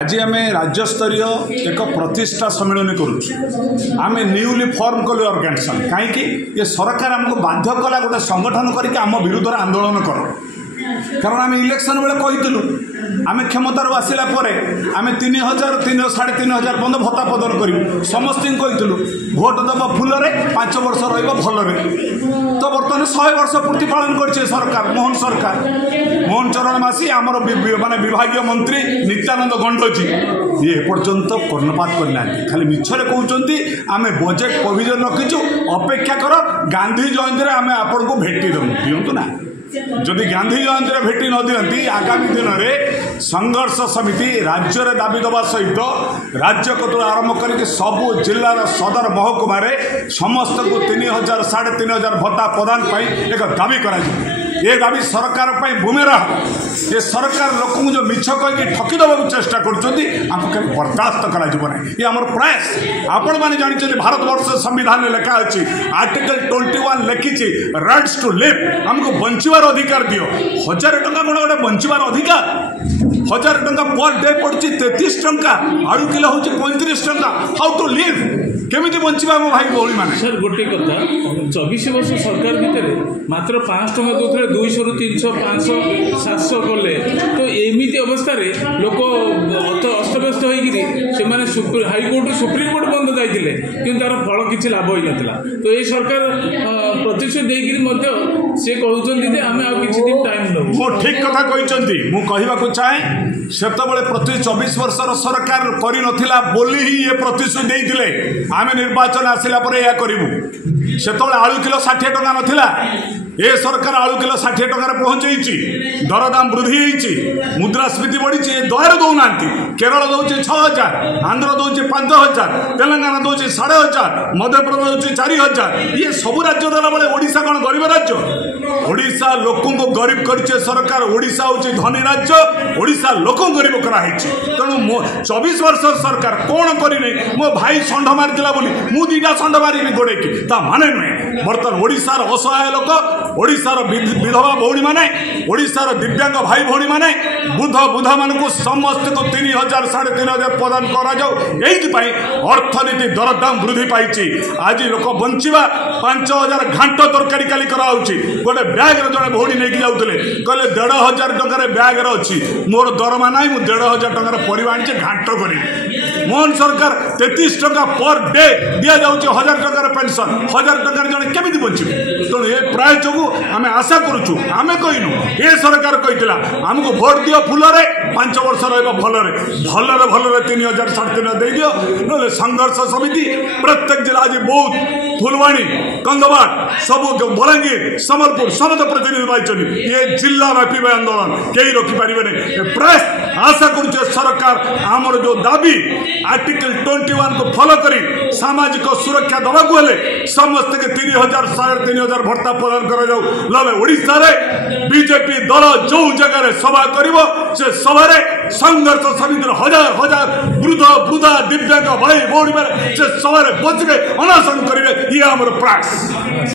आज आम राज्यस्तरीय एक प्रतिष्ठा सम्मेलन करुँ आम न्यूली फॉर्म कलु ऑर्गेनाइजेशन कहीं ये सरकार आमको बाध्य कला गोटे संगठन करके आम विरुद्ध आंदोलन कर कारण आम इलेक्शन बेले कहीलु आम क्षमतार आसला आम 3000 3,500 बंद भत्ता प्रदान करूँ समस्त कहीलु भोट दब फुलरे 5 वर्ष रल तो बर्तमान 100 वर्ष पूर्ति पालन कर सरकार मोहन चरण मासी आमर माने विभाग मंत्री नित्यानंद गंडजी ये पर्यंत कर्णपात करना खाली मिछरे कहते आम बजेट प्रोविजन रखीचु अपेक्षा कर गांधी जयंती आम आपन को भेटी दिंतु ना जदि गांधी जयंती भेटी न दिखती आगामी दिन में संघर्ष समिति राज्य में दाबी दबा सहित राज्य कतु आरंभ करके सबू जिलार सदर महकुमा समस्त को 3,000 3,500 भत्ता प्रदान एक दाबी कर ये दाबी सरकार बुमेरा ये सरकार लोक जो मिछ कहीकि ठकीदे चेष्टा कर बर्दास्त कर ये आम प्रयास आपण मैंने जानते भारत वर्ष संविधान लेखा अच्छी आर्टिकल 21 लिखी राइट्स टू लिव आमको बंचार अधिकार दियो 1000 टंका कौन गोटे बंचार अधिकार 1000 टंका पर डे पड़ी 33 टंका आलू किलो हूँ 35 टंका हाउ टू लिव केमी बंचा मो भाई भौणी मैंने सर गोटे कथा 24 वर्ष सरकार भितर मात्र 5 टंका दूसरे 200 रु 300 500 700 कले तो एमती अवस्था लोक अस्तव्यस्त होकर हाइकोर्ट सुप्रीमकोर्ट बंद जाते कि तार फल किसी लाभ हो ना तो ये सरकार प्रतिश्रुति देकर सी कहते आम किसी दिन टाइम नौ ठीक कथा कहते चाहे से प्रति 24 वर्षर सरकार करनथिला बोली ही ये प्रतिश्रुति देते आम निर्वाचन आसला करूँ से आलू किलो 60 टंका नाला ए सरकार आलू किलो 60 टंकार पहुंची दरदाम वृद्धि होती मुद्रास्फीति बढ़ी दयार दौना केरल दौर 6,000 आंध्र दौर 5,000 तेलंगाना दौर 5,500 मध्यप्रदेश 4,000 ये सब राज्य देला बेले ओडिशा कौन गरीब राज्य ओडिशा लोक को गरीब करे सरकार ओडिशा हूँ धनी राज्य ओडिशा लोक गरीब कराई तेणु 24 वर्ष सरकार कौन करनी मो भाई षंढ मारिला बोली मु 2टा षंढ मारि गोड़े माने नुहे बर्तमान ओडिशार असहाय लोक ओडिशार विधवा भौणी माने ओडिशार दिव्यांग भाई भौणी माने बुध मानक समस्त को 3,000 3,500 प्रदान कर अर्थनीति दरदाम वृद्धि पाई आज लोक बंचा 5,000 घाट तरकारी काली कराऊँगी गोटे ब्याग जड़े भौणी नहीं जाते कहले 1,500 टकर ब्याग अच्छी मोर दरमा ना मुझे 1,500 टकर परिवार आनी घाट करी मोहन सरकार 33 टका पर डे दि जाऊँगी 1,000 टकर पेंशन 1,000 टकर जड़े केमी बचे तेणु ये प्राय जो आम आशा करुचु आम कहनु ये सरकार कहला आमको भोट दियो फुलरे 5 वर्ष भलरे 3,000 3,500 दे दियो ना संघर्ष समिति प्रत्येक जिला आज बहुत फुलवाणी कंधमाल सब बलांगीर सम्बलपुर समस्त प्रतिनिधि पाई ये जिला व्यापी आंदोलन कई रखिपारे प्राय आशा करुचे सरकार आमर जो दाबी आर्टिकल 21 को फॉलो करी सामाजिक सुरक्षा दबाक हेले समस्त के 3,000 3,500 भत्ता प्रदान कर ओडिशा रे बीजेपी दल जो जगह सभा करिवो से सभा संघर्ष समिति 1,000 वृद्धा दिव्यांग भाई भौणी से सभा बचके अनशन करेंगे ये आमर प्रयास।